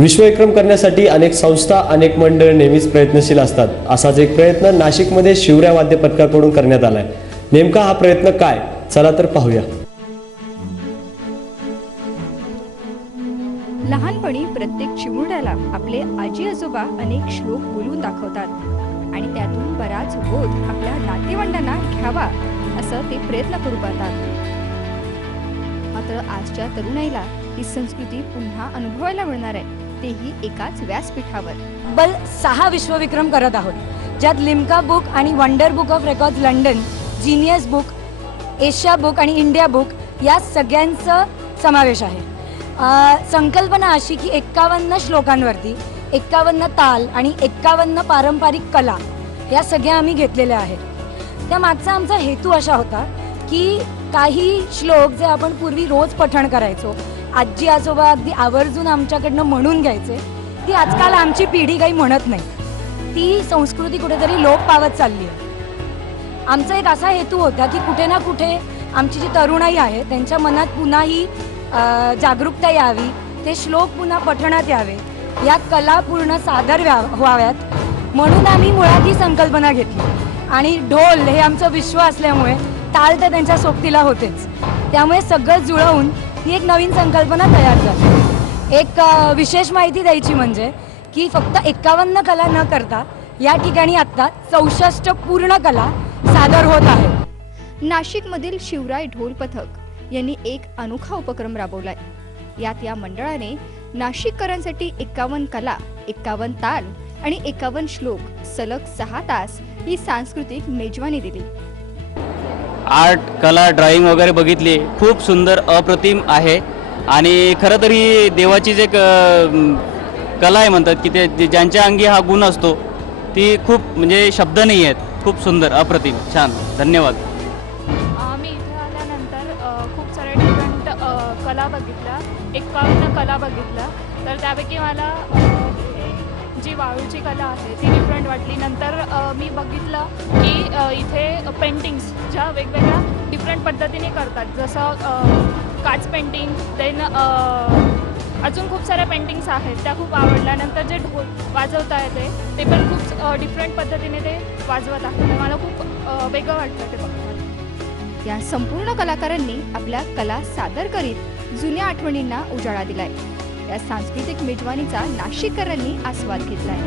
विश्वविक्रम करण्यासाठी अनेक संस्था अनेक मंडळ नेहमीच प्रयत्नशील असतात. असाच एक प्रयत्न नाशिकमध्ये शिवऱ्या वाद्य पथकाकडून करण्यात आलाय. नेमका हा प्रयत्न काय? चला तर पाहूया. लहानपणी प्रत्येक चिमुरड्याला आपले आजी आजोबा अनेक श्लोक बोलून दाखवतात. आणि त्यातून बराच बोध आपल्या नातेवंडांना घ्यावा असं ते प्रयत्न करू पाहतात. मात्र आजच्या तरुणाईला ही संस्कृती पुन्हा अनुभवायला मिळणार आहे. तेही एकाच व्यासपीठावर. बल सहा विश्वविक्रम करत आहोत ज्यात लिम्का बुक आणि wonder book of records London genius book Asia book आणि इंडिया बुक या सगळ्यांचं समावेश आहे. संकल्पना अशी की एक्कावन्न श्लोकांवरती एक्कावन्न ताल आणि एक्कावन्न पारंपरिक कला या सगळ्या आम्ही घेतलेल्या आहेत. त्या मागचा आमचा हेतू असा होता की काही श्लोक जे आपण पूर्वी रोज पठण करायचो आजी आजोबा अगदी आवर्जून आमच्याकडनं म्हणून घ्यायचे. ती आजकाल आमची पिढी काही म्हणत नाही. ती संस्कृती कुठेतरी लोप पावत चालली आहे. आमचा एक असा हेतू होता की कुठे ना कुठे आमची जी तरुणाई आहे त्यांच्या मनात पुन्हा ही जागरूकता यावी ते श्लोक पुन्हा पठणात यावे या कला पूर्ण सादर व्हाव्यात. म्हणून आम्ही मुळात ही संकल्पना घेतली. आणि ढोल हे आमचं विश्व असल्यामुळे ताल तर त्यांच्या सोबतीला होतेच. त्यामुळे सगळं जुळवून ही एक नवीन संकल्पना तयार झाली एक विशेष माहिती द्यायची म्हणजे की फक्त एक्कावन्न कला न करता या ठिकाणी आत्ता चौसष्ट पूर्ण कला सादर होत आहे. नाशिकमधील शिवराय ढोल पथक यांनी एक अनोखा उपक्रम राबवलाय. यात या मंडळाने नाशिककरांसाठी एक्कावन्न कला एक्कावन्न ताल आणि एकावन्न श्लोक सलग सहा तास ही सांस्कृतिक मेजवानी दिली. आर्ट कला ड्रॉइंग वगैरे बघितली. खूप सुंदर अप्रतिम आहे. आणि खरं तर ही देवाचीच एक कला आहे म्हणतात की ते ज्यांच्या अंगी हा गुण असतो ती खूप म्हणजे शब्द नाही आहेत. खूप सुंदर अप्रतिम छान. धन्यवाद. मी इथे आल्यानंतर खूप साऱ्या डिफरंट कला बघितल्या. एकावन्न कला बघितल्या. तर त्यापैकी मला जी वाळूची कला आहे ती डिफरंट वाटली. नंतर मी बघितलं की इथे पेंटिंग्स ज्या वेगवेगळ्या डिफरंट पद्धतीने करतात. जसं काच पेंटिंग देन अजून खूप साऱ्या पेंटिंग्स आहेत त्या खूप आवडल्या. नंतर जे ढोल वाजवता येते ते पण खूप डिफरंट पद्धतीने ते वाजवत आहेत. मला खूप वेगळं वाटतं ते बघताना. या संपूर्ण कलाकारांनी आपल्या कला सादर करीत जुन्या आठवणींना उजाळा दिलाय. या सांस्कृतिक मेजवानीचा नाशिककरांनी आस्वाद घेतलाय.